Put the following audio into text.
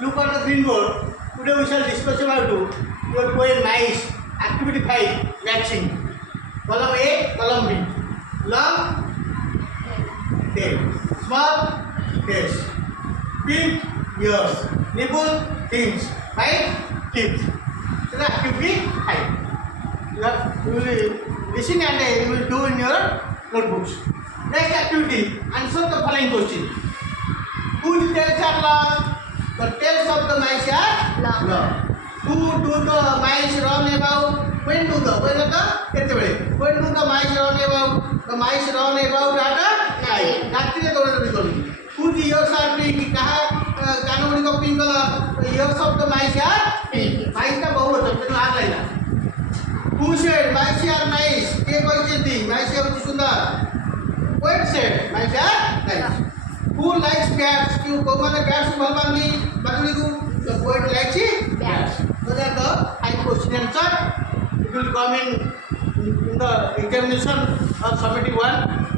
Look on the green board. Today we shall discuss about your poem Nice. Activity 5. Matching. Column A, column B. Long, tail. Small, tails. Pink, ears. Nipple, fins. Right, teeth. So the activity 5. You will listen and you will do in your notebooks. Next activity, answer the following question. Whose tails are long? The tails of the mice are long. Who do the mice run about? When do the mice run about? The mice run about at night. रात्रि दौड़े दौड़ी. Whose ears are pink? कहाँ कानों को pink color? The ears of the mice are pink. Mice का बहुत होता है तो आग लगेगा. Who said mice are nice? के कोई चीज़ थी? Mice है बहुत सुंदर. What said mice are nice? Who likes cats? क्यों कौन cats को भलवानी बकरी को? The poet likes cats. Those are the 5 question answer. It will come in the examination of summative 1.